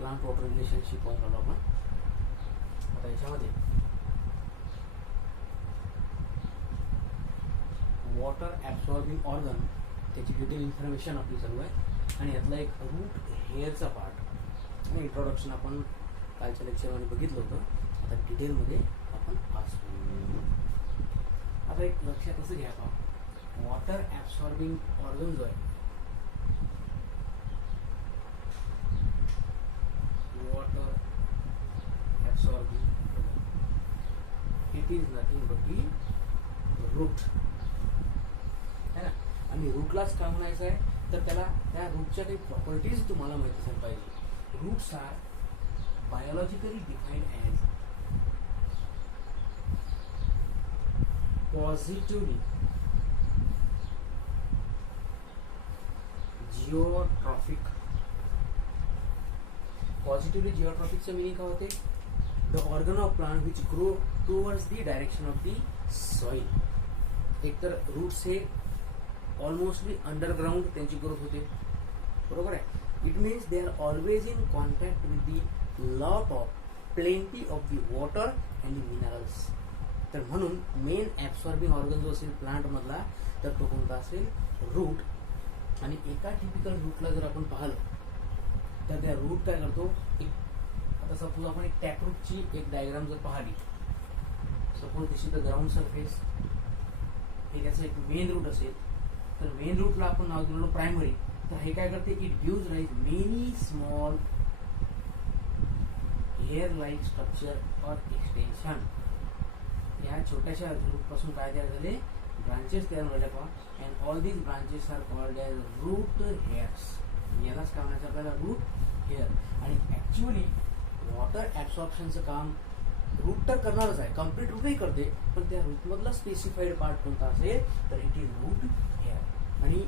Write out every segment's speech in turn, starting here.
Plant water relation शिकवून राहिलो आपण. आता याच्यामध्ये वॉटर ॲब्सॉर्बिंग ऑर्गन त्याची डिटेल इन्फॉर्मेशन आपली चालू आहे आणि यातला एक रूट हेअरचा पार्ट आणि इंट्रोडक्शन आपण कालच्या लेक्चरमध्ये बघितलं होतं. आता डिटेलमध्ये आपण आज आता एक लक्षात असं घ्या आपण वॉटर ॲब्सॉर्बिंग ऑर्गन जो आहे water absorbing it is nothing but the root है ना. आणि रूटलाच काय म्हणायचं आहे तर त्याला त्या रूटच्या काही प्रॉपर्टीज तुम्हाला माहिती असायला पाहिजे. Roots are biologically defined as positively geotropic. Positively जिओट्रॉफिकचं मिनिंग काय होते the organ of plant which grow towards the direction of the soil. एकतर रूट्स हे ऑलमोस्टली अंडरग्राउंड त्यांची ग्रोथ होते बरोबर आहे. It means they are always in contact with the lot of plenty of the water and the minerals. तर म्हणून main absorbing organ जो असेल प्लांटमधला तर तो कोणता असेल रूट. आणि एका टिपिकल रूटला जर आपण पाहिलं तर त्या रूट काय करतो एक आता सपोज आपण एक टॅपरूटची एक डायग्राम जर पाहिली suppose this is the ground surface हे त्याचं एक मेन रूट असेल तर मेन रूटला आपण नाव दिलेलो प्रायमरी. तर हे काय करते it gives rise many small hair like structure और एक्सटेन्शन. या छोट्याशा रूटपासून काय तयार झाले ब्रांचेस तयार झाले पहा and all these branches are called as root hairs. यालाच काय म्हणायचं आपल्याला रूट हेअर. आणि ॲक्च्युअली वॉटर ॲब्सॉर्प्शनचं काम रूट तर करणारच आहे कम्प्लीट रूटही करते पण त्या रूटमधला स्पेसिफाईड पार्ट कोणता असेल तर इट इज रूट हेअर. आणि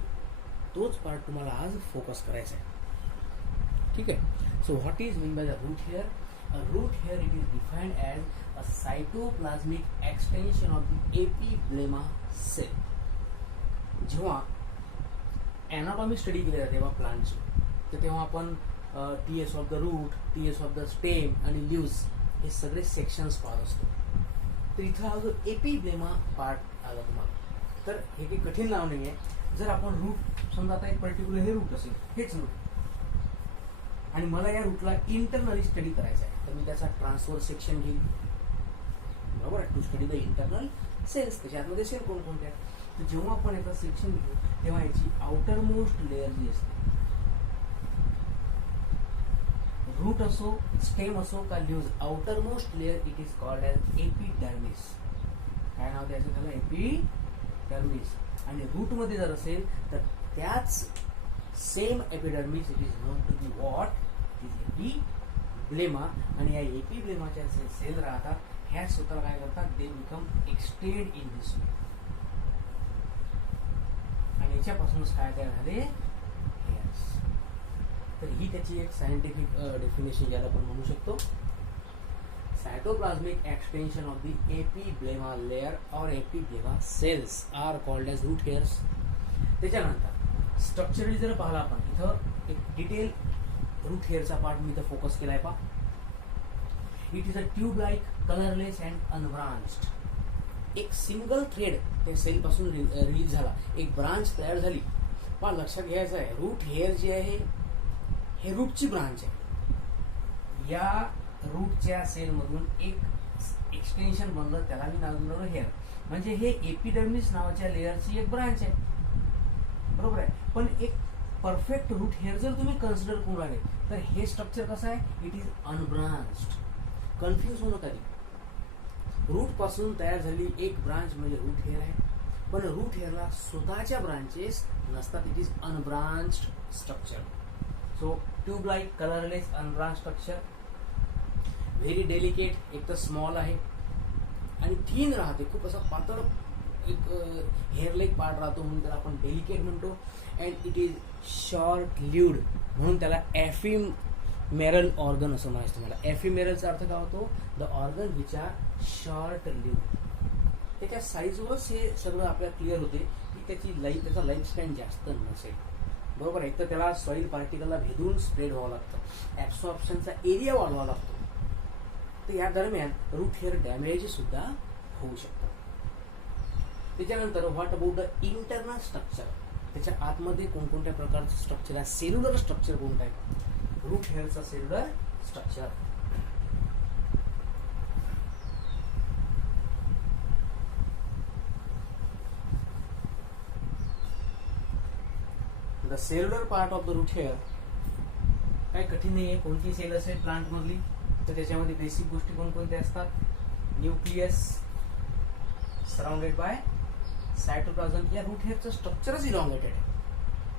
तोच पार्ट तुम्हाला आज फोकस करायचा आहे ठीक आहे. So what is mean by the root hair. A root hair it is defined as a cytoplasmic extension of the epiblema cell. जेव्हा ॲनाटॉमी स्टडी केली जाते तेव्हा प्लांटची तर तेव्हा आपण TS of the root TS of the stem आणि leaves हे सगळे सेक्शन्स पाहत असतो. तर इथं हा जो एपिब्लेमा पार्ट आला तुम्हाला तर हे काही कठीण नाव नाही आहे. जर आपण रूट समजा आता एक पर्टिक्युलर हे रूट असेल हेच रूट आणि मला या रूटला इंटरनली स्टडी करायचा आहे तर मी त्याचा ट्रान्सफर सेक्शन घेईल बरोबर आहे to study the internal cells. त्याच्यामध्ये सेल कोणकोणत्या तर जेव्हा आपण याचा सेक्शन घेऊ तेव्हा याची आउटर मोस्ट लेअर जी असते रूट असो स्टेम असो का leaves outermost layer it is called as epidermis. काय नाव द्यायचं त्याला एपिडर्मिस. आणि रूट मध्ये जर असेल तर त्याच same epidermis it is known to be what is epiblema. आणि या एपिब्लेमाच्या जे सेल राहतात ह्या स्वतःला काय करतात they become extend in this way आणि याच्यापासूनच काय तयार झाले हेअर्स. तर ही त्याची एक सायंटिफिक डेफिनेशन ज्याला आपण म्हणू शकतो cytoplasmic extension of the epiblema layer और epiblema cells are called as root hairs. त्याच्यानंतर स्ट्रक्चरली जर पाहिला आपण इथं एक डिटेल रूट हेअरचा पार्ट मी इथं फोकस केलाय पहा. It is a tube like colourless and unbranched. एक सिंगल थ्रेड त्या सेल पासून रिलीज झाला एक ब्रांच तयार झाली. पण लक्षात घ्यायचं आहे रूट हेअर जे आहे हे रूटची ब्रांच आहे. या रूटच्या सेलमधून एक एक्सटेन्शन बनलं त्याला मी नाव दिलं हेअर. म्हणजे हे एपिडर्मिस नावाच्या लेअरची एक ब्रांच आहे बरोबर आहे. पण एक परफेक्ट रूट हेअर जर तुम्ही कन्सिडर करून राहिले तर हे स्ट्रक्चर कसं आहे इट इज अनब्रांच्ड. कन्फ्युज होऊ नका. रूट पासून तयार झाली एक ब्रांच म्हणजे रूट हेअर आहे पण रूट हेअरला स्वतःच्या ब्रांचेस नसतात. It is unbranched structure. So tube like colourless unbranch structure very delicate. एक तर स्मॉल आहे आणि थीन राहते खूप असं पातळ एक हेअर लाईक पार्ट राहतो म्हणून त्याला आपण डेलिकेट म्हणतो. And it is short lived म्हणून त्याला एफिमेरल ऑर्गन असं म्हणायचं. तुम्हाला एफिमेरलचा अर्थ काय होतो the organ which are short lived. त्याच्या साईजवरच हे सगळं आपल्याला क्लिअर होते की त्याची त्याचा लाईफ स्पॅन जास्त नसेल बरोबर आहे. तर त्याला सॉइल पार्टिकलला भेदून स्प्रेड व्हावं लागतं, ऍब्सॉर्प्शनचा एरिया वाढवावा लागतो. तर या दरम्यान रूट हेअर डॅमेज सुद्धा होऊ शकतं. त्याच्यानंतर what about the internal structure, त्याच्या आतमध्ये कोणकोणत्या प्रकारचं स्ट्रक्चर आहे, सेल्युलर स्ट्रक्चर कोणतं आहे, रूट हेअरचा cellular structure. The cellular part of the root hair, काय कठीण नाही आहे. कोणती सेल असेल प्लांट मधली तर त्याच्यामध्ये बेसिक गोष्टी कोणकोणत्या असतात, न्यूक्लियस सराउंडेड बाय सायटोप्लाझम. या रूट हेअरचं स्ट्रक्चरच इलॉंगेटेड आहे.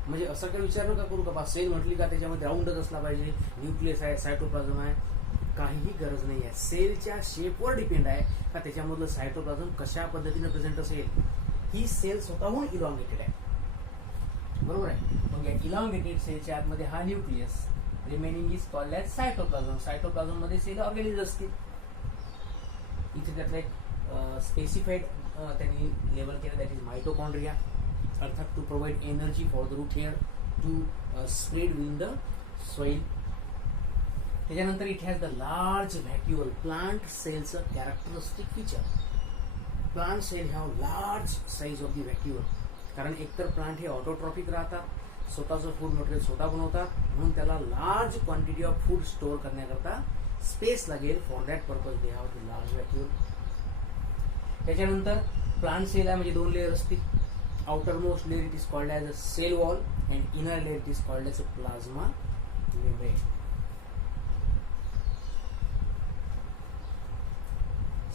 म्हणजे असं काही विचार नका करू का बा सेल म्हटली का त्याच्यामध्ये राऊंडच असला पाहिजे, न्यूक्लियस आहे, सायटोप्लाझम आहे, काहीही गरज नाही आहे. सेलच्या शेपवर डिपेंड आहे का त्याच्यामधलं सायटोप्लाझम कशा पद्धतीने प्रेझेंट असेल. ही सेल स्वतःहून इलॉंगेटेड आहे, बरोबर आहे. मग या इलॉंगेटेड सेलच्या आतमध्ये हा nucleus, remaining is called as cytoplasm. Cytoplasm मध्ये सेल ऑर्गॅनिज असतील. इथे त्यातला एक स्पेसिफाईड त्यांनी लेवल केलं, दॅट इज मायटोकॉन्ड्रिया, अर्थात to provide energy for the root hair to spread within the soil. त्याच्यानंतर it has the large vacuole. Plant सेलचं characteristic feature, plant cell have large size of the vacuole. कारण एकतर plant हे autotrophic राहतात, स्वतःचं food material स्वतः बनवतात, म्हणून त्याला large quantity of food store करण्याकरता स्पेस लागेल. For that purpose they have the large vacuole. त्याच्यानंतर प्लांट सेल आहे म्हणजे दोन लेअर असतील. Outermost layer it is called as a cell wall and inner layer it is called as a plasma membrane.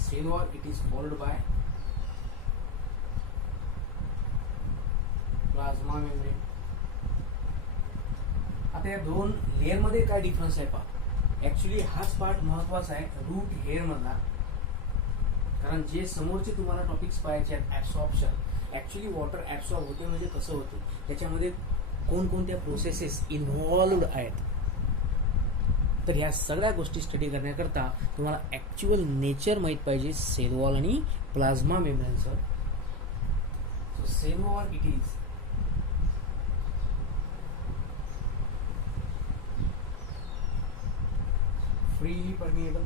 Cell wall it is followed by plasma membrane. आता या दोन layer मध्ये काय difference आहे पहा. Actually हाच part महत्वाचा आहे रूट हेअर मधला, कारण जे समोरचे तुम्हाला टॉपिक्स पाहायचे आहेत, ऍब्सॉर्प्शन, ऍक्च्युली वॉटर ऍब्सॉर्ब होते म्हणजे कसं होते, त्याच्यामध्ये कोणकोणत्या प्रोसेसेस इन्व्हॉल्व्ड आहेत. तर ह्या सगळ्या गोष्टी स्टडी करण्याकरता तुम्हाला ऍक्च्युअल नेचर माहित पाहिजे सेल वॉल आणि प्लाझ्मा मेम्ब्रेनचं. So cell wall it is freely permeable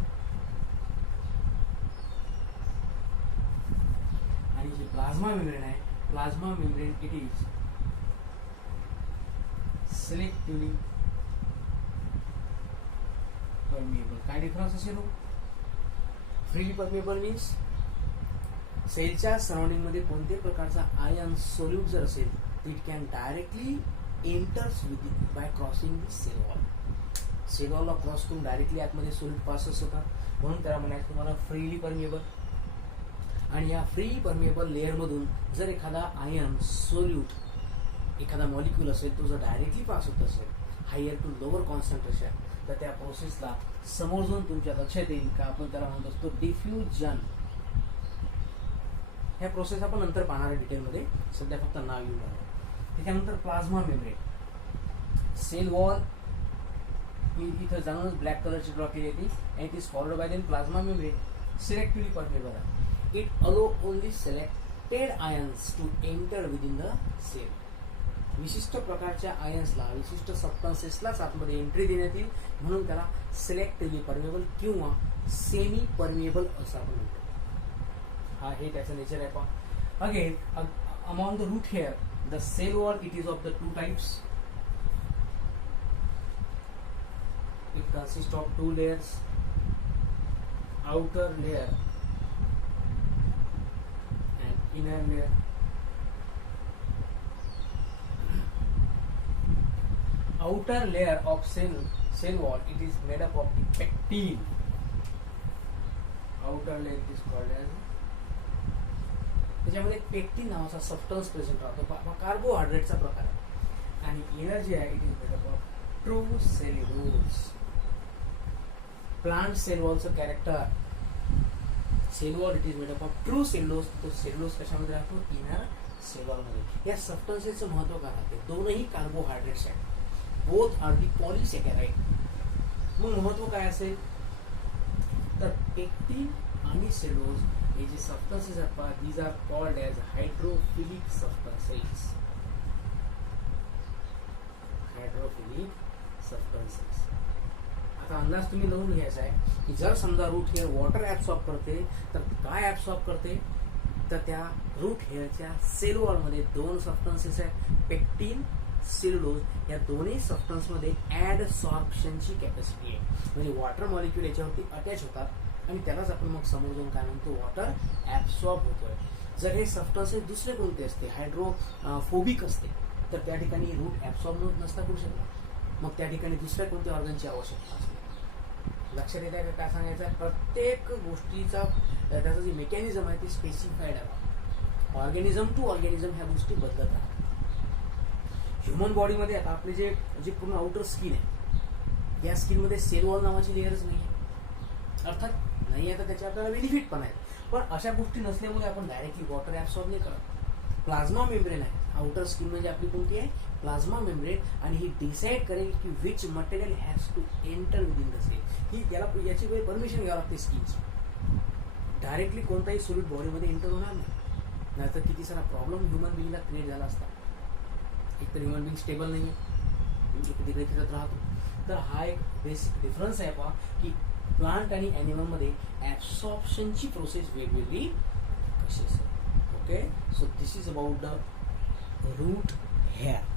आणि जे प्लाझ्मा मेम्ब्रेन आहे, plasma membrane it is selectively permeable. काय डिफरन्स असेल? फ्रीली परमिएबल मीन्स सेलच्या सराउंडिंग मध्ये कोणत्याही प्रकारचा आयन सोल्यूट जर असेल it can directly enters with by crossing the cell wall. Cell वॉलला क्रॉस करून डायरेक्टली आतमध्ये सोल्यूट पासच होतात, म्हणून त्याला म्हणायचं तुम्हाला फ्रीली परमिएबल. आणि या फ्री परमिएबल लेअर मधून जर एखादा आयन सोल्यूट, एखादा मॉलिक्यूल असेल तो जर डायरेक्टली पास होत असेल हायर टू लोअर कॉन्सन्ट्रेशन, तर त्या प्रोसेसला समोर जाऊन तुमच्या लक्षात येईल का आपण त्याला म्हणत असतो डिफ्युजन. ह्या प्रोसेस आपण नंतर पाहणार डिटेलमध्ये, सध्या फक्त नाव येऊन राहिलं. त्याच्यानंतर प्लाझ्मा मेम्ब्रेन. सेल वॉल इथं जाणूनच ब्लॅक कलरची ड्रॉ केली होती, and it is followed by then plasma membrane. Selectively permeable आहे. It allow only selected ions to enter within the cell. विशिष्ट प्रकारच्या आयन्सला, विशिष्ट सबस्टन्सेसलाच आतमध्ये एंट्री देण्यात येईल, म्हणून त्याला सिलेक्टिव्हली परमिएबल किंवा सेमी परमिएबल असं आपण म्हणतो. हा हे त्याचं नेचर आहे पहा. Again among the root hair the cell wall it is of the two types. It consists of two layers, outer layer and inner layer. Outer layer of cell wall it is made up of the pectin. Outer layer it is called as. त्याच्यामध्ये pectin नावाचा substance present राहतो, कार्बोहायड्रेटचा प्रकार आहे. आणि inner जे आहे it is made up of true cellulose. Plant cell वॉलचं character, cell wall it is made up of true cellulose. तो सेल्युलोज कशामध्ये राहतो? इनर सेल वॉलमध्ये. या सबस्टन्सेसचं महत्व काय राहते? दोनही कार्बोहायड्रेट्स आहेत, बोथ आर दी पॉलिसॅकॅराइड. मग महत्व काय असेल तर पेक्टिन आणि सेल्युलोज हे जे सबस्टन्सेस आहेत these are called as hydrophilic substances. Substances. आता अंदाज तुम्ही लावून घ्यायचा आहे की जर समजा रूट हेअर वॉटर ऍब्सॉर्ब करते तर काय ऍब्सॉर्ब करते, तर त्या रूट हेअरच्या सेल वॉलमध्ये दोन सबस्टन्सेस आहेत, पेक्टिन, सेल्युलोज. या दोन्ही सबस्टन्समध्ये ऍडसॉर्प्शनची कॅपॅसिटी आहे. म्हणजे वॉटर मॉलिक्यूल याच्यावरती अटॅच होतात आणि त्यालाच आपण मग समोरून काय म्हणतो, वॉटर ऍब्सॉर्ब होतोय. जर हे सबस्टन्सेस दुसरे कोणते असते, हायड्रोफोबिक असते, तर त्या ठिकाणी रूट ऍब्सॉर्ब नसता करू शकणार. मग त्या ठिकाणी दुसऱ्या कोणत्या ऑर्गनची आवश्यकता असते. लक्षात येत आहे का काय सांगायचं. प्रत्येक गोष्टीचा त्याचं जे मेकॅनिझम आहे ते स्पेसिफाईड आहे. ऑर्गॅनिझम टू ऑर्गॅनिझम ह्या गोष्टी बदलत राहतात. ह्युमन बॉडीमध्ये आता आपले जे पूर्ण आउटर स्किन आहे, या स्किनमध्ये सेल वॉल नावाची लेयरच नाही आहे. अर्थात नाही आहे तर त्याचे आपल्याला बेनिफिट पण आहेत, पण अशा गोष्टी नसल्यामुळे आपण डायरेक्टली वॉटर ऍब्सॉर्ब नाही करत. प्लाझ्मा मेम्ब्रेन आहे आउटर स्किन म्हणजे आपली कोणती आहे, प्लाझ्मा मेम्ब्रेन, आणि ही डिसाईड करेल की which material has to enter within the cell. ही याची काही परमिशन घ्यावी लागते स्किनची. डायरेक्टली कोणताही सोल्यूट बॉडीमध्ये एंटर होणार नाही, नाहीतर किती सारा प्रॉब्लेम ह्युमन बिंगला क्रिएट झाला असता. एक तर ह्युमन बिंग स्टेबल नाही आहे, तिकडे फिरत राहतो. तर हा एक बेसिक डिफरन्स आहे पहा की प्लांट आणि ॲनिमलमध्ये ऍब्सॉर्प्शनची प्रोसेस वेगवेगळी कशी असते. Okay, so this is about the root hair.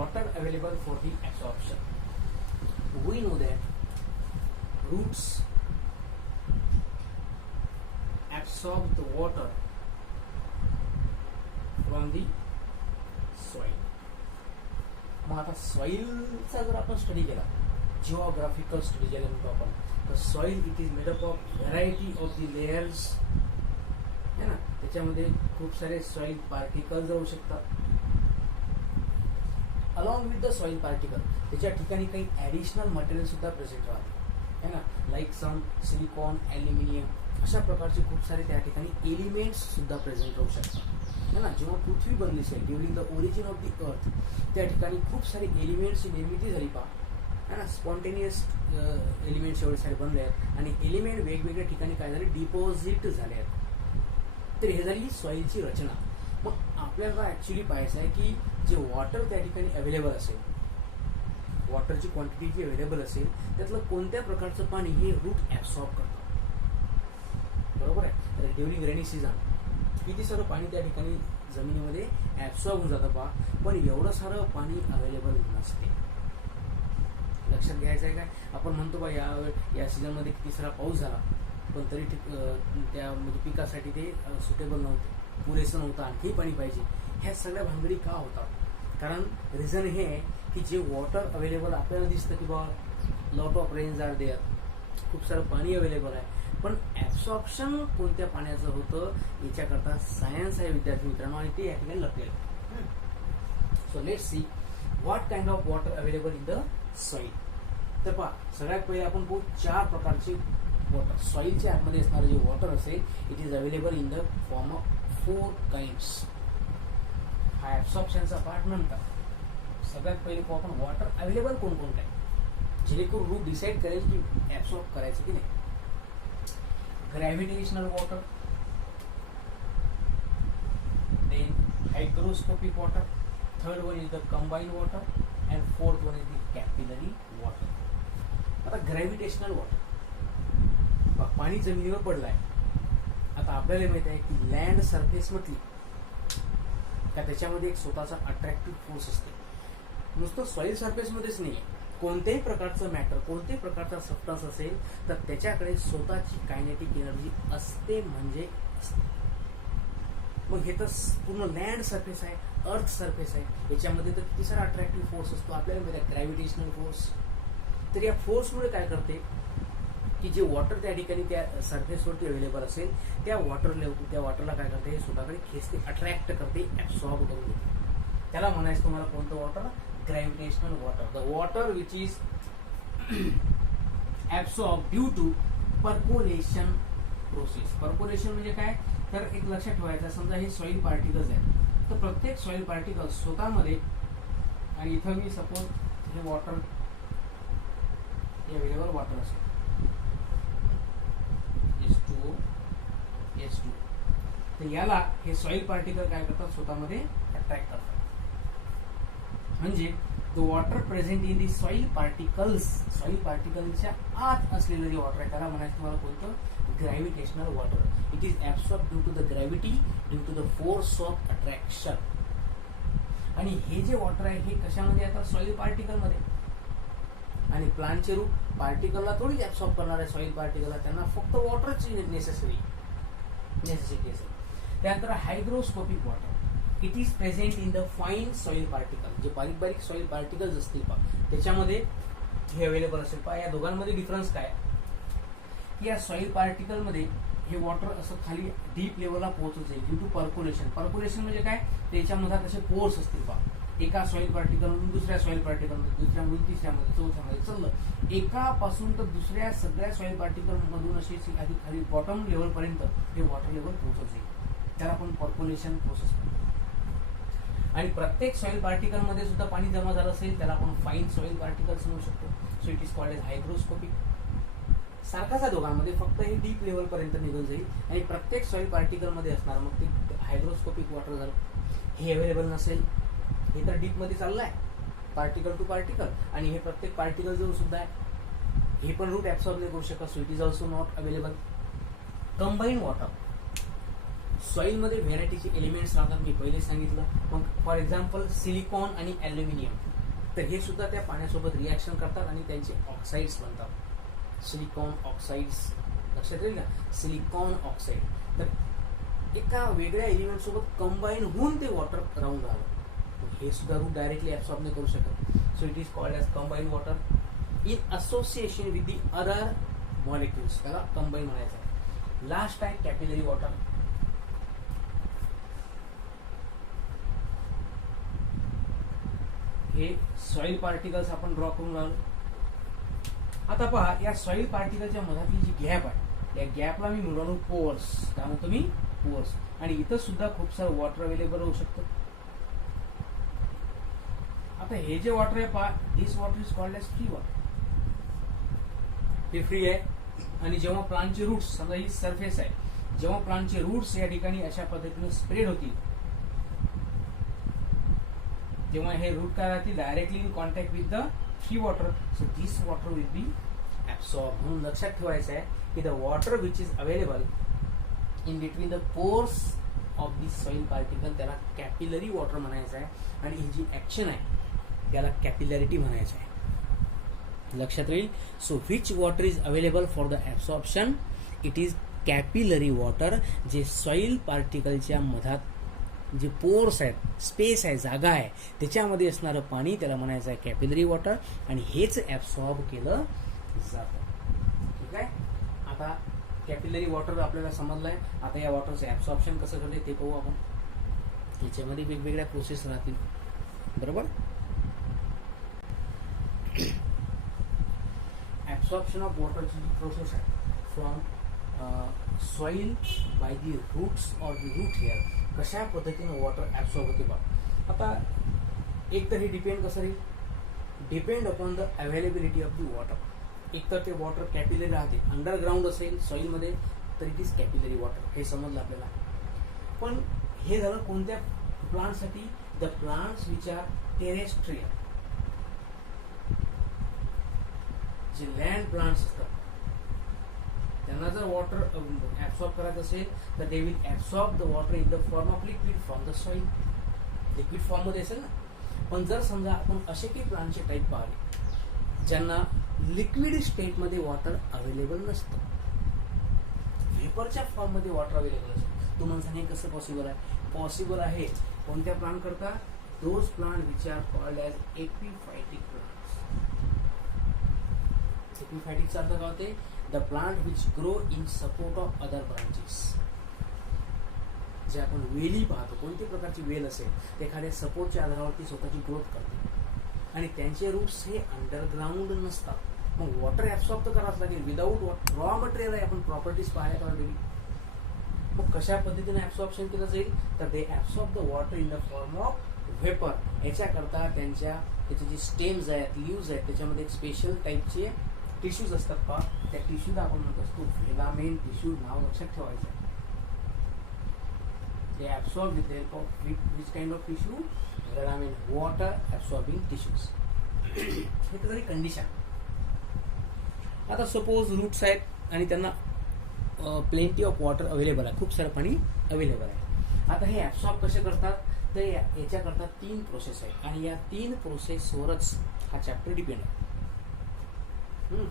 Water available for the absorption. We know that roots absorb the water from the soil. मग आता सॉइलचा जर आपण स्टडी केला, जिओग्राफिकल स्टडी ज्याला म्हणतो आपण, तर soil it is made up of variety of the layers है ना. त्याच्यामध्ये खूप सारे सॉइल पार्टिकल्स राहू शकतात. Along with the soil particle त्याच्या ठिकाणी काही ॲडिशनल मटेरियल सुद्धा प्रेझेंट राहते है ना, लाईक सम सिलिकॉन, ॲल्युमिनियम, अशा प्रकारचे खूप सारे त्या ठिकाणी एलिमेंट्स सुद्धा प्रेझेंट राहू शकतात है ना. जेव्हा पृथ्वी बनली असेल during the origin of the अर्थ, त्या ठिकाणी खूप सारे एलिमेंट्सची निर्मिती झाली पहा है ना. स्पॉन्टेनियस एलिमेंट्स एवढे सारे बनले आहेत आणि एलिमेंट वेगवेगळ्या ठिकाणी काय झाले, डिपॉझिट झाले आहेत. तर हे झाली सॉइलची रचना. मग आपल्याला ऍक्च्युली पाहायचं आहे की जे वॉटर त्या ठिकाणी अवेलेबल असेल, वॉटरची क्वांटिटी जी अवेलेबल असेल, त्यातलं कोणत्या प्रकारचं पाणी हे रूट ऍब्सॉर्ब करतात. बरोबर आहे. तर ड्युरिंग रेनी सीझन किती सारं पाणी त्या ठिकाणी जमिनीमध्ये ऍब्सॉर्ब होऊन जातं पहा, पण एवढं सारं पाणी अवेलेबल नसते. लक्षात घ्यायचं आहे काय. आपण म्हणतो बा या सीझनमध्ये किती सारा पाऊस झाला, पण तरी त्या म्हणजे पिकासाठी ते सुटेबल नव्हते, पुरेसं नव्हतं, आणखी पाणी पाहिजे. ह्या सगळ्या भानगडी का होतात, कारण रिझन हे आहे की जे वॉटर अवेलेबल आपल्याला दिसतं की बा lot of rains are there, खूप सारं पाणी अवेलेबल आहे, पण ऍब्सॉर्प्शन कोणत्या पाण्याचं होतं याच्याकरता सायन्स आहे विद्यार्थी मित्रांनो, आणि ते या ठिकाणी लपलेलं. So let's see what kind of water available in the soil. तर पहा, सगळ्यात पहिले आपण पाहू 4 प्रकारचे वॉटर. सॉइलच्या आतमध्ये असणारं जे वॉटर असेल it is available in the form of 4 kinds. हा ऍब्सॉर्प्शनचा पार्ट नंतर. सगळ्यात पहिले पाहू आपण वॉटर अवेलेबल कोणकोणतं आहे, जेणेकरून रूट डिसाईड करेल की ऍब्सॉर्ब करायचं की नाही. Gravitational water, then hygroscopic water, third one is the combined water, and fourth one is the capillary water. आता ग्रॅव्हिटेशनल वॉटर, पाणी जमिनीवर पडलाय. आता आपल्याला माहित आहे की लँड सरफेस म्हटली का त्याच्यामध्ये एक स्वतःचा अट्रॅक्टिव्ह फोर्स असते. नुसतं सॉइल सरफेसमध्येच नाही, कोणत्याही प्रकारचं मॅटर, कोणत्याही प्रकारचा सबस्टन्स असेल तर त्याच्याकडे स्वतःची कायनेटिक एनर्जी असते म्हणजे असते. मग हे तर पूर्ण लँड सरफेस आहे, अर्थ सरफेस आहे, याच्यामध्ये तर किती सारा अट्रॅक्टिव्ह फोर्स असतो. आपल्याला माहिती आहे ग्रॅव्हिटेशनल फोर्स. तर या फोर्समुळे काय करते की जे वॉटर त्या ठिकाणी त्या सरफेसवरती अवेलेबल असेल त्या वॉटरला काय करते, स्वतःकडे खेचते, अट्रॅक्ट करते, ऍब्सॉर्ब करून देते. त्याला म्हणायचं तुम्हाला कोणतं water, gravitational water. The water which is absorb due to percolation process. Percolation म्हणजे काय, तर एक लक्षात ठेवायचं, समजा हे सॉइल पार्टिकल्स आहेत, तर प्रत्येक सॉइल पार्टिकल स्वतःमध्ये, आणि इथं मी सपोज हे वॉटर, हे अवेलेबल वॉटर असेल H2O, तर याला हे सॉइल पार्टिकल काय करतात, स्वतःमध्ये अट्रॅक्ट करतात. म्हणजे the water present in the soil पार्टिकलच्या आत असलेलं जे वॉटर आहे त्याला म्हणायचं तुम्हाला कोणतं, gravitational water. It is absorb due to the gravity, due to the force of attraction. आणि हे जे वॉटर आहे हे कशामध्ये येतात, सॉइल पार्टिकलमध्ये. आणि प्लांटचे रूट पार्टिकलला थोडीच ऍब्सॉर्ब करणार आहे, सॉइल पार्टिकलला त्यांना फक्त वॉटरची नेसेसिटी असेल. त्यानंतर hygroscopic water, it is present in the fine soil particle. जे बारीक बारीक सॉइल पार्टिकल्स असतील पहा त्याच्यामध्ये हे अवेलेबल असेल. पहा या दोघांमध्ये डिफरन्स काय, या सॉइल पार्टिकलमध्ये हे वॉटर असं खाली डीप लेवलला पोहोचत जाईल ड्यू टू पर्क्युलेशन. पर्क्युलेशन म्हणजे काय, त्याच्यामध्ये असे पोर्स असतील पहा. एका सॉइल पार्टिकलमधून दुसऱ्या सॉइल पार्टिकलमध्ये, दुसऱ्यामधून तिसऱ्यामध्ये, चौथ्यामध्ये चाललं. एकापासून तर दुसऱ्या सगळ्या सॉइल पार्टिकल मधून अशी आधी खाली बॉटम लेवल पर्यंत हे वॉटर लेवल पोहोचत जाईल. त्याला आपण पर्क्युलेशन प्रोसेस म्हणतो. आणि प्रत्येक सॉइल पार्टिकल मध्ये सुद्धा पाणी जमा झालं असेल त्याला आपण फाईन सॉइल पार्टिकल्स म्हणू शकतो. So it is called as hygroscopic. सारखाच आहे दोघांमध्ये, फक्त हे डीप लेवल पर्यंत निघून जाईल. आणि प्रत्येक सॉइल पार्टिकल मध्ये असणार मग ते हायग्रोस्कोपिक वॉटर झालं. हे अवेलेबल नसेल, हे तर डीप मध्ये चाललंय पार्टिकल टू पार्टिकल, आणि हे प्रत्येक पार्टिकल जवळ सुद्धा आहे. हे पण रूट ऍब्सॉर्ब नाही करू शकत. So it is also not available. Combine water, soil मध्ये व्हेरायटीचे एलिमेंट्स राहतात, मी पहिले सांगितलं. मग फॉर एक्झाम्पल सिलिकॉन आणि ॲल्युमिनियम, तर हे सुद्धा त्या पाण्यासोबत रिॲक्शन करतात आणि त्यांचे ऑक्साईड्स बनतात. सिलिकॉन ऑक्साईड्स लक्षात येईल का, सिलिकॉन ऑक्साईड. तर एका वेगळ्या एलिमेंट सोबत कंबाईन होऊन ते वॉटर राहून राहिलं. हे सुद्धा रूट डायरेक्टली ऍब्सॉर्ब नाही करू शकत. So it is called as combine water in association with the other molecules, त्याला कंबाईन म्हणायचं आहे. लास्ट आहे कॅपिलरी वॉटर. हे सॉइल पार्टिकल्स आपण ड्रॉ करून राहिलो. आता पहा या सॉइल पार्टिकलच्या मधातली जी गॅप आहे या गॅपला मी म्हणून पोअर्स, काय म्हणतो मी, पोअर्स. आणि इथं सुद्धा खूप सारं वॉटर अवेलेबल होऊ शकतं. आता हे जे वॉटर आहे पहा, this water is called as free water. हे फ्री आहे. आणि जेव्हा प्लांटचे रूट्स, समजा ही सरफेस आहे, जेव्हा प्लांटचे रूट्स या ठिकाणी अशा पद्धतीने स्प्रेड होतील तेव्हा हे रूट काय राहतील, directly in contact with the free water. So this water will be absorb. म्हणून लक्षात ठेवायचं आहे की the water which is available in between the pores of this soil particle त्याला कॅपिलरी वॉटर म्हणायचं आहे. आणि ही जी ऍक्शन आहे त्याला कॅपिलॅरिटी म्हणायचं आहे. लक्षात राहील. So which water is available for the absorption, it is capillary water. जे सॉइल पार्टिकलच्या मधात जे पोर्स आहेत, स्पेस आहे, जागा आहे, त्याच्यामध्ये असणारं पाणी त्याला म्हणायचं आहे कॅपिलरी वॉटर. आणि हेच ऍब्सॉर्ब केलं जातं. ठीक आहे. आता कॅपिलरी वॉटर आपल्याला समजलंय. आता या वॉटरचं ऍब्सॉर्प्शन कसं करते ते पाहू आपण. याच्यामध्ये वेगवेगळ्या प्रोसेस राहतील, बरोबर. ऍब्सॉर्प्शन ऑफ वॉटरची जी प्रोसेस आहे from soil by the roots or the root hair, कशा पद्धतीने वॉटर ऍब्सॉर्ब होते बघा. आता एक तर हे डिपेंड कसं राहील, depend upon the availability of the water. एक तर ते वॉटर कॅपिलरी राहते, अंडरग्राऊंड असेल सॉइलमध्ये तर इट इज कॅपिलरी वॉटर, हे समजलं आपल्याला. पण हे झालं कोणत्या प्लांटसाठी, the plants which are terrestrial, जे लँड प्लांट्स असतात त्यांना जर वॉटर ऍब्सॉर्ब करायचं असेल तर they will absorb the water in the form of liquid from the soil. Liquid form मध्ये असेल ना. पण जर समजा आपण असे काही प्लांटचे टाईप पाहिले ज्यांना लिक्विड स्टेटमध्ये वॉटर अवेलेबल नसतं, व्हेपरच्या फॉर्म मध्ये वॉटर अवेलेबल असतं, तुम्हाला सांगा कसं पॉसिबल आहे. पॉसिबल आहे कोणत्या प्लांट करता, those plant which are called as epiphytic plants. एपिफायटिकचा अर्थ काय होते, the plant which grow in support of other branches. जे आपण वेली पाहतो, कोणती प्रकारची वेल असेल एखाद्या सपोर्टच्या आधारावरती स्वतःची ग्रोथ करते आणि त्यांचे रूट्स हे अंडरग्राऊंड नसतात. मग वॉटर ऍब्सॉर्ब तर करावंच लागेल. विदाऊट रॉ मटेरियल आहे, आपण प्रॉपर्टीज पाहिल्यात ऑलरेडी. मग कशा पद्धतीने ऍब्सॉर्प्शन केलं जाईल तर they absorb the water in the form of vapour. याच्याकरता त्याचे जे स्टेम्स आहेत, लिव्ज आहेत, त्याच्यामध्ये एक स्पेशल टाईपचे टिश्यूज असतात पहा, त्या टिश्यूला आपण म्हणत असतो व्हेलामेन टिश्यू. नाव लक्षात ठेवायचं आहे. they absorb with the help of which kind of tissue? I mean water absorbing tissues. हे तरी कंडिशन. आता सपोज रूट्स आहेत आणि त्यांना प्लेंटी ऑफ वॉटर अवेलेबल आहे, खूप सारं पाणी अवेलेबल आहे. आता हे ऍब्सॉर्ब कसे करतात तर याच्याकरता 3 प्रोसेस आहेत आणि या 3 प्रोसेसवरच हा चॅप्टर डिपेंड आहे.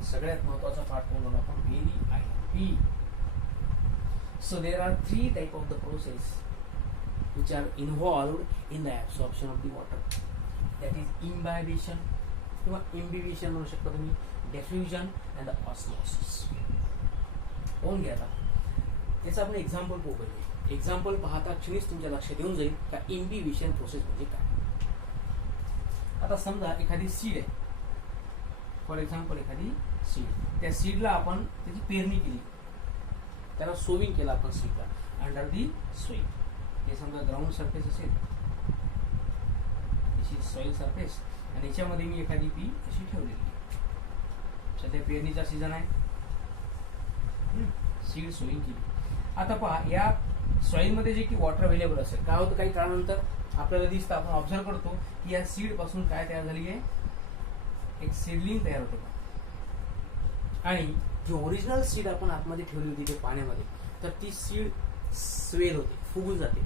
सगळ्यात महत्वाचा पार्ट बोललो आपण very IMP. So there are 3 type of the process which are involved in the absorption of the water. That is imbibition किंवा imbibition म्हणू शकता तुम्ही, diffusion and the osmosis. होऊन घ्या. याचं आपण एक्झाम्पल बघूया. एक्झाम्पल पाहता क्षणीच तुमच्या लक्षात येऊन जाईल का imbibition प्रोसेस म्हणजे काय. आता समजा एखादी सीड आहे, फॉर एक्झाम्पल एखादी सीड, त्या सीडला आपण त्याची पेरणी केली, त्याला सोविंग केलं आपण सीडला अंडर दी सोईल. हे समजा ग्राउंड सरफेस असेल, सॉइल सरफेस, आणि याच्यामध्ये मी एखादी पी अशी ठेवलेली. सध्या पेरणीचा सीझन आहे, सीड सोईंग केली. आता पहा या सॉइल मध्ये जे की वॉटर अवेलेबल असेल, काय होतं काही काळानंतर आपल्याला दिसतं, आपण ऑब्झर्व करतो की या सीड पासून काय तयार झाली आहे, एक सीडलिंग तयार होतो. आणि जी ओरिजिनल सीड आपण आतमध्ये ठेवली होती ते पाण्यामध्ये, तर ती सीड स्वेल होते, फुगून जाते.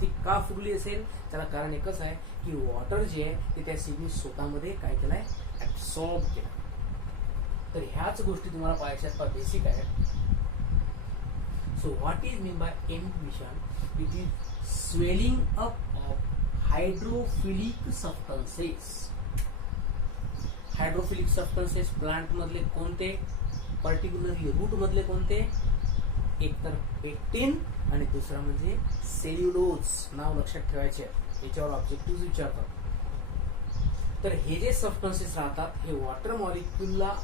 ती का फुगली असेल त्याला कारण एकच आहे की वॉटर जे आहे ते त्या सीडनी स्वतःमध्ये काय केलंय, ऍब्सॉर्ब केलं. तर ह्याच गोष्टी तुम्हाला पाहायच्या बेसिक आहेत. So what is mean bye imbibition? It is swelling up of hydrophilic substances. Hydrophilic substances plant मधले कोणते, पर्टिक्युलरली रूट मधले कोणते, एक तर पेक्टिन आणि दुसरा म्हणजे सेल्युलोज. नाव लक्षात ठेवायचे, याच्यावर ऑब्जेक्टिव्ह विचारतात. तर हे जे सबस्टन्सेस राहतात हे वॉटर मॉलिक्युलला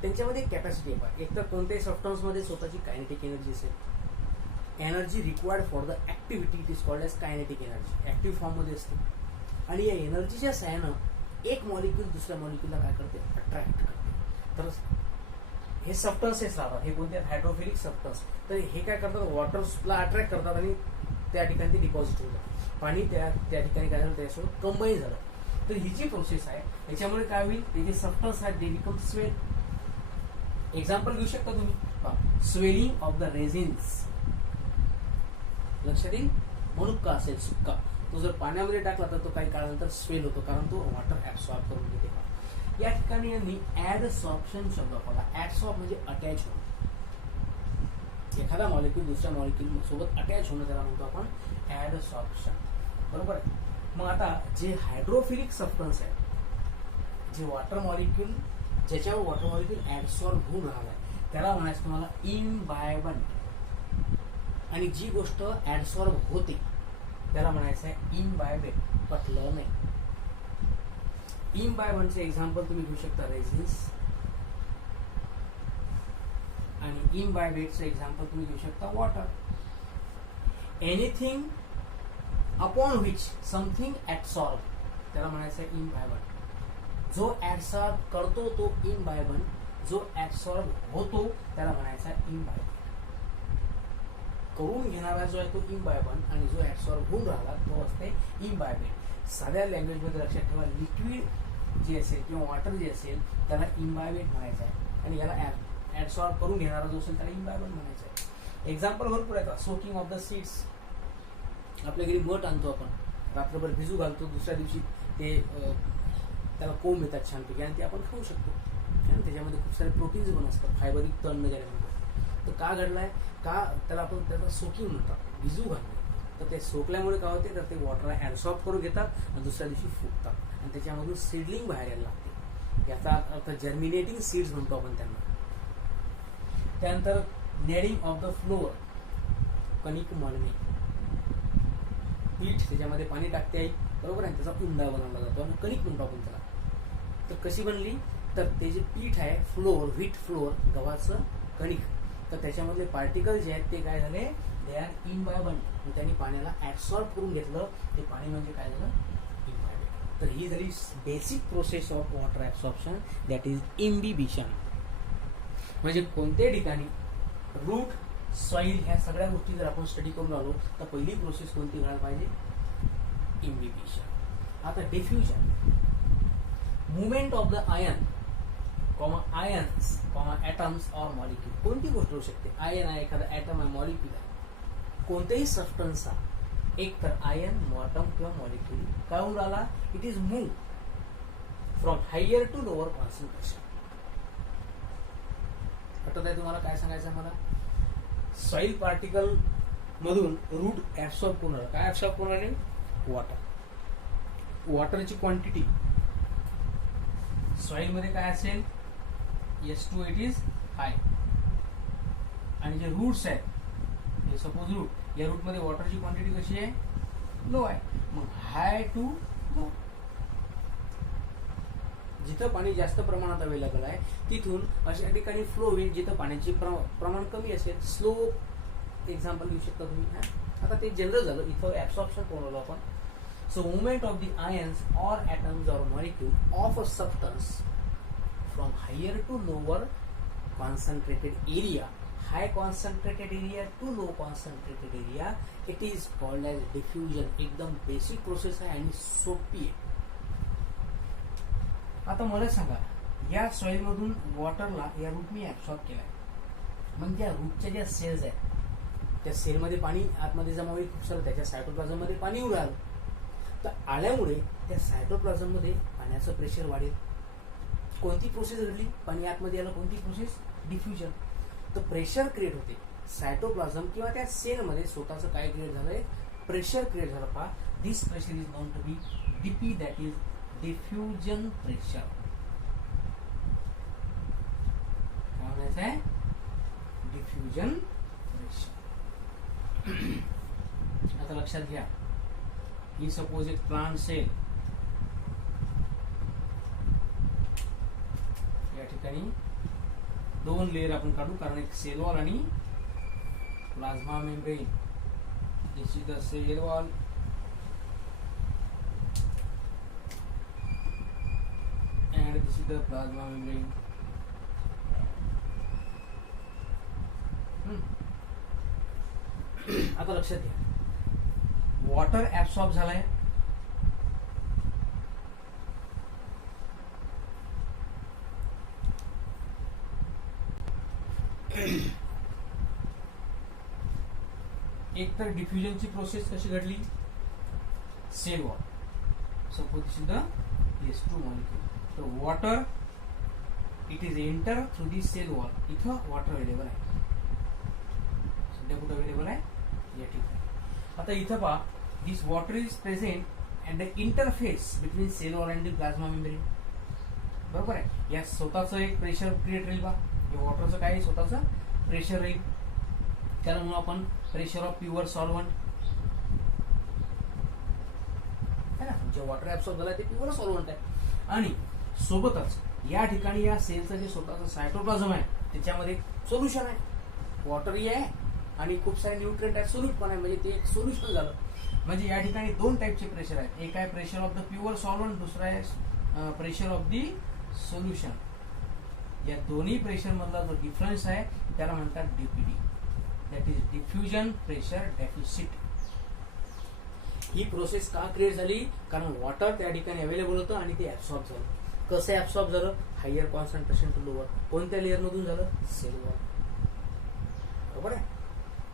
त्यांच्यामध्ये कॅपॅसिटी आहे. एक तर कोणत्याही सबस्टन्स मध्ये स्वतःची कायनेटिक एनर्जी असेल, energy required for the activity, it is called as kinetic energy, active form मध्ये असते. आणि या एनर्जीच्या सहाय्यानं एक मॉलिक्यूल दुसऱ्या मॉलिक्यूलला काय करते, अट्रॅक्ट करते. तर हे सबस्टन्सेस राहतात, हे कोणते हायड्रोफिलिक सबस्टन्स. तर हे काय करतात, वॉटरला अट्रॅक्ट करतात आणि त्या ठिकाणी ते डिपॉझिट होतात. पाणी त्या ठिकाणी काय झालं, त्याच्यासोबत कंबाईन झालं. तर ही जी प्रोसेस आहे याच्यामुळे काय होईल, ते जे सबस्टन्स आहेत ते बिकम स्वेल. एक्झाम्पल घेऊ शकता तुम्ही, स्वेलिंग ऑफ द रेझिन्स. लक्षात येईल, मनुक्का असेल सुक्का, तो जर पाण्यामध्ये टाकला तर तो काही काळानंतर स्वेल होतो, कारण तो वॉटर ऍब्सॉर्ब करून घेते. या ठिकाणी यांनी ऍडसॉर्प्शन शब्द वापरला. ऍडसॉर्ब म्हणजे अटॅच होणं, एखादा मॉलिक्यूल दुसऱ्या मॉलिक्यूल सोबत अटॅच होणं, त्याला म्हणतो आपण ऍडसॉर्प्शन. बरोबर आहे. मग आता जे हायड्रोफिलिक सबस्टन्स आहे, जे वॉटर मॉलिक्यूल ज्याच्यावर वॉटर मॉलिक्यूल ऍडसॉर्ब होऊन राहिलाय, त्याला म्हणायचं तुम्हाला इम्बायबन. आणि जी गोष्ट ऍडसॉर्ब होते त्याला म्हणायचं आहे इम्बायबेट. पटलं नाही. इम्बायबनचे एक्झाम्पल तुम्ही घेऊ शकता रेझिन्स, आणि इम्बायबेटचं एक्झाम्पल तुम्ही घेऊ शकता water. Anything upon which something absorb, त्याला म्हणायचं आहे इम्बायबन. जो ऍब्सॉर्ब करतो तो इम्बायबन, जो ऍब्सॉर्ब होतो त्याला म्हणायचा इम्बायबन. करून घेणारा जो आहे तो इम्बायबन आणि जो ऍब्सॉर्ब होऊन राहिला तो असते इम्बायबेट. साध्या लँग्वेज मध्ये लक्षात ठेवा, लिक्विड जे असेल किंवा वॉटर जे असेल त्याला इम्बायबेट म्हणायचं आहे, आणि याला ऍब्सॉर्ब करून घेणारा जो असेल त्याला इम्बायबन म्हणायचं आहे. एक्झाम्पल भरपूर आहेत. Soaking of the seeds. आपल्या घरी मठ आणतो आपण, रात्रभर भिजू घालतो, दुसऱ्या दिवशी ते त्याला कोंब येतात छानपैकी आणि ते आपण खाऊ शकतो. आणि त्याच्यामध्ये खूप सारे प्रोटीन्स पण असतात, फायबरिक तण ज्याला म्हणतो. तर का घडलाय, का त्याला आपण त्याचा सोकिंग म्हणतात, भिजू घालतो. तर ते सोकल्यामुळे काय होते, तर ते वॉटरला ऍब्सॉर्ब करून घेतात आणि दुसऱ्या दिवशी फुगतात आणि त्याच्यामधून सीडलिंग बाहेर यायला लागते. याचा अर्थ जर्मिनेटिंग सीड्स म्हणतो आपण त्यांना. त्यानंतर नेडिंग ऑफ द फ्लोअर, कणिक मळणे. पीठ त्याच्यामध्ये पाणी टाकते आई, बरोबर आहे, त्याचा उंडा बनवला जातो आणि कणिक म्हणतो आपण त्याला. तर कशी बनली, तर ते जे पीठ आहे फ्लोअर, व्हीट फ्लोअर, गव्हाचं कणिक, तर त्याच्यामधले पार्टिकल जे आहेत ते काय झाले, दे आर इम्बायबन. त्यांनी पाण्याला ऍब्सॉर्ब करून घेतलं, ते पाणी म्हणजे काय झालं, इम्बायबन. तर ही झाली basic process of water absorption, that is imbibition. म्हणजे कोणत्याही ठिकाणी रूट सॉइल, ह्या सगळ्या गोष्टी जर आपण स्टडी करून आलो तर पहिली प्रोसेस कोणती करायला पाहिजे? इम्बिबिशन. आता diffusion, movement of the ion ions atoms or molecule. कोणती गोष्ट होऊ शकते? आयन आहे, एखादा ॲटम आहे, मॉलिक्यूल आहे, कोणतेही सबस्टन्सचा एक तर आयन, ॲटम किंवा मॉलिक्यूल काय होऊन राहिला? It is move from higher to lower concentration. आठवत आहे तुम्हाला काय सांगायचं मला? सॉइल पार्टिकल मधून रूट ऍब्सॉर्ब करून, काय ऍब्सॉर्ब करून राहिले? वॉटर. वॉटरची क्वांटिटी सॉइल मध्ये काय असेल? S2 इट इज हाय. आणि जे रूट्स आहेत, हे सपोज रूट, या रूट मध्ये वॉटरची क्वांटिटी कशी आहे? लो आहे. मग हाय टू लो, जिथं पाणी जास्त प्रमाणात अवेलेबल आहे तिथून अशा ठिकाणी फ्लो होईल जिथं पाण्याचे प्रमाण कमी असेल. स्लो एक्झाम्पल घेऊ शकता तुम्ही. आता ते जनरल झालं, इथं ऍब्सॉर्प्शन करून आपण. So movement of the ions or atoms or molecule of a substance from higher to lower concentrated area, high concentrated area to low concentrated area, it is called as diffusion. एकदम basic process आहे आणि सोपी आहे. आता मला सांगा, या soil मधून वॉटरला या रूटने ऍब्सॉर्ब केलाय. मग त्या रूटच्या ज्या सेल्स आहेत त्या सेलमध्ये पाणी आतमध्ये जमा होईल खूप सारं, त्याच्या सायटोप्लाझम मध्ये पाणी उडाल. तर आल्यामुळे त्या सायटोप्लाझम मध्ये पाण्याचं प्रेशर वाढेल. कोणती प्रोसेस घडली? पाणी आतमध्ये आलं. कोणती प्रोसेस? डिफ्युजन. तर प्रेशर क्रिएट होते सायटोप्लाझम किंवा त्या सेलमध्ये. स्वतःचं काय क्रिएट झालंय? प्रेशर क्रिएट झालं. पहा, this pressure is known to be DP, that is diffusion pressure. काय म्हणायचं आहे? Diffusion pressure. आता लक्षात घ्या, ही सपोज एक प्लांट सेल, या ठिकाणी दोन लेयर आपण काढू, कारण एक सेल वॉल आणि plasma membrane. This is the cell wall and this is the plasma membrane. आता लक्षात घ्या, वॉटर ऍब्सॉर्ब झालाय. एक तर डिफ्युजनची प्रोसेस कशी घडली? Cell wall. Suppose this is the S2 molecule. तर water it is enter through the cell wall. इथं वॉटर अवेलेबल आहे. सध्या कुठं अवेलेबल आहे? या ठिकाणी. आता इथं पहा, this water is present and the interface between cell wall and the plasma membrane. बरोबर आहे. या स्वतःचं एक प्रेशर क्रिएट राहील. बा, या वॉटरचं काय? स्वतःचं प्रेशर राहील. त्याला म्हणून आपण प्रेशर ऑफ प्युअर सॉल्व्हंट. है ना? जे वॉटर ऍब्सॉर्ब झालं ते प्युअर सॉल्व्हंट आहे. आणि सोबतच या ठिकाणी या सेलचं जे स्वतःचं सायटोप्लाझम आहे त्याच्यामध्ये सोल्युशन आहे. वॉटरही आहे आणि खूप सारे न्यूट्रिएंट आहेत, सोल्यूट पण आहे. म्हणजे ते एक सोल्युशन झालं. म्हणजे या ठिकाणी दोन टाईपचे प्रेशर आहेत. एक आहे pressure of the pure solvent, दुसरा आहे प्रेशर ऑफ द सोल्युशन. या दोन्ही प्रेशर मधला जो डिफरन्स आहे त्याला म्हणतात DPD, that is diffusion pressure deficit. He process का क्रिएट झाली? कारण वॉटर त्या ठिकाणी अवेलेबल होतं आणि ते ऍब्सॉर्ब झालं. कसं ऍब्सॉर्ब झालं? Higher concentration to lower. कोणत्या लेअर मधून झालं? Cell wall. बरोबर आहे.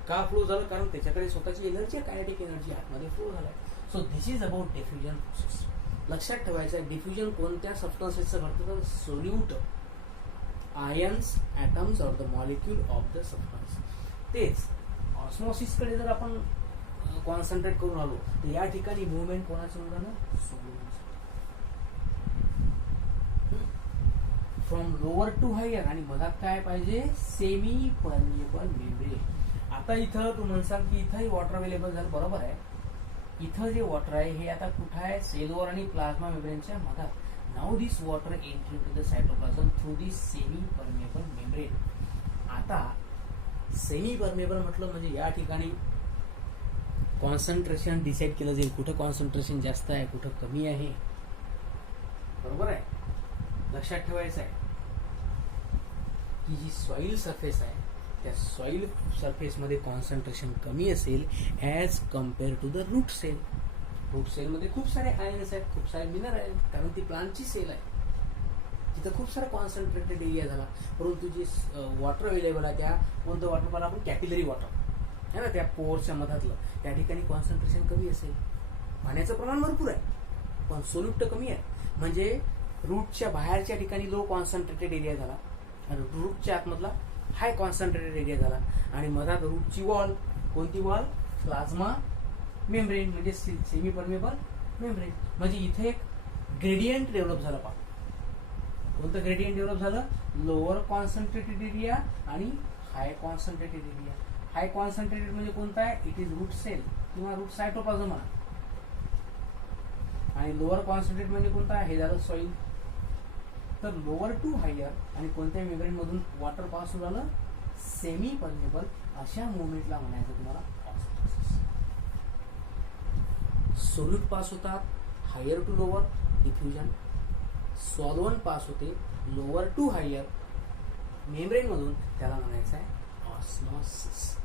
का फ्लो झालं? कारण त्याच्याकडे स्वतःची एनर्जी, कायनेटिक एनर्जी आतमध्ये फ्लो झालाय. So this is about diffusion process. लक्षात ठेवायचं आहे, डिफ्युजन कोणत्या सबस्टन्सेसचं घडतं? तर solute ions, atoms or the molecule of the substance. तेच ऑस्मॉसिसकडे जर आपण कॉन्सन्ट्रेट करून आलो तर या ठिकाणी मुवमेंट कोणाचं होणार? From lower to higher. आणि मधात काय पाहिजे? Semi permeable membrane. आता इथं तू म्हणसाल की इथंही वॉटर अवेलेबल झालं. बरोबर आहे. इथं जे वॉटर आहे हे आता कुठं आहे? सेलवर आणि प्लाझ्मा मेम्ब्रेनच्या मधात. Now this water entry to the cytoplasm through this semi permeable membrane. आता सेमी परमिएबल म्हटलं म्हणजे या ठिकाणी कॉन्सन्ट्रेशन डिसाईड केलं जाईल, कुठं कॉन्सन्ट्रेशन जास्त आहे, कुठं कमी आहे. बरोबर आहे. लक्षात ठेवायचं आहे की जी सॉइल सरफेस आहे त्या सॉइल सरफेसमध्ये कॉन्सन्ट्रेशन कमी असेल as compare to the root cell. Root सेलमध्ये खूप सारे आयन्स आहेत, खूप सारे मिनरल आहेत, कारण ती प्लांटची सेल आहे. तिथं खूप सारा कॉन्सन्ट्रेटेड एरिया झाला. परंतु जे वॉटर अवेलेबल आहे त्या कोणतं वॉटर पाहिलं आपण, कॅपिलरी वॉटर आहे ना, त्या पोअरच्या मधातलं, त्या ठिकाणी कॉन्सन्ट्रेशन कमी असेल. पाण्याचं प्रमाण भरपूर आहे पण सोल्यूट कमी आहे. म्हणजे रूटच्या बाहेरच्या ठिकाणी लो कॉन्सन्ट्रेटेड एरिया झाला आणि रूटच्या आतमधला हाय कॉन्सन्ट्रेटेड एरिया झाला. आणि मधात रूटची वॉल, कोणती वॉल, प्लाझ्मा मेम्ब्रेन म्हणजे सेमी परमेबल मेम्ब्रेन. म्हणजे इथे एक ग्रेडियंट डेव्हलप झालं. पहा कोणतं ग्रेडियंट डेव्हलप झालं, लोअर कॉन्सन्ट्रेटेड एरिया आणि हाय कॉन्सन्ट्रेटेड एरिया. हाय कॉन्सन्ट्रेटेड म्हणजे कोणता आहे, इट इज रूट सेल किंवा रूट सायटोप्लाझम. आणि लोअर कॉन्सन्ट्रेटेड म्हणजे कोणता आहे, हे झालं सॉइल. तर लोअर टू हायर आणि कोणत्या मेम्ब्रेन मधून वॉटर पास होऊन झालं, सेमी परमेबल, अशा मुवमेंटला म्हणायचं तुम्हाला ऑस्मॉसिस. सोल्यूट पास होतात higher to lower, diffusion. Solvent pass होते लोअर टू हायर मेम्ब्रेन मधून, त्याला म्हणायचं आहे ऑस्मॉसिस.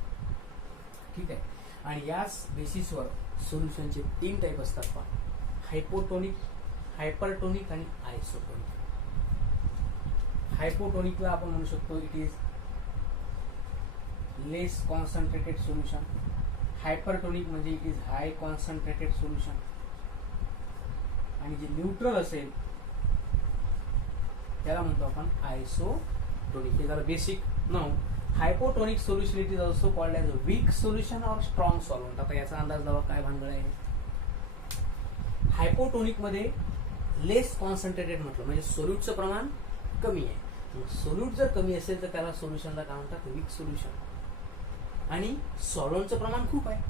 ठीक आहे. आणि याच बेसिसवर सोल्युशनचे 3 टाईप असतात. पहा, हायपोटोनिक, हायपरटोनिक आणि आयसोटोनिक. हायपोटोनिकला आपण म्हणू शकतो it is less concentrated solution. Hypertonic म्हणजे it is high concentrated solution. आणि जे न्यूट्रल असेल त्याला म्हणतो आपण आयसोटोनिक. हे झालं basic. Now hypotonic solution it is also called as weak solution or strong solvent. आता याचा अंदाज लावा काय भानगड आहे. हायपोटोनिक मध्ये लेस कॉन्सन्ट्रेटेड म्हटलं म्हणजे सोल्यूटचं प्रमाण कमी आहे. सोल्यूट जर कमी असेल तर त्याला सोल्युशनला काय म्हणतात, वीक सोल्युशन. आणि सॉल्व्हंटचं प्रमाण खूप आहे,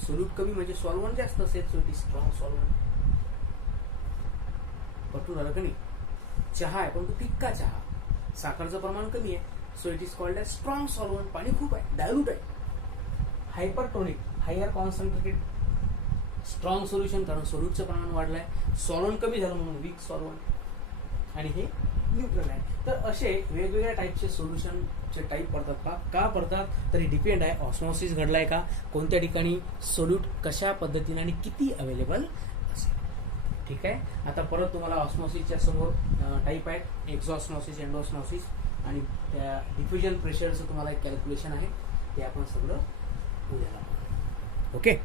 सोल्यूट कमी म्हणजे सॉल्व्हंट जास्त असेल, so it is strong solvent. पटून आलं का नाही. चहा आहे परंतु फिक्का चहा, साखरचं प्रमाण कमी आहे, so it is called as strong solvent. पाणी खूप आहे, डायल्यूट आहे. Hypertonic, higher concentrated, strong solution, कारण सोल्यूटचं प्रमाण वाढलंय, सॉल्व्हंट कमी झालं म्हणून वीक सॉल्व्हंट. आणि हे न्यूट्रल आहे. तर असे वेगवेगळ्या टाईपचे सोल्युशनचे टाईप पडतात. का पडतात तर हे डिपेंड आहे ऑस्मॉसिस घडलाय का, कोणत्या ठिकाणी सोल्यूट कशा पद्धतीने आणि किती अवेलेबल असेल. ठीक आहे. आता परत तुम्हाला ऑस्मॉसिसच्या समोर टाईप आहेत, एक्झॉस्मॉसिस, एंडोस्मॉसिस आणि त्या डिफ्युजन प्रेशरचं तुम्हाला एक कॅल्क्युलेशन आहे, ते आपण सगळं उद्याला. ओके.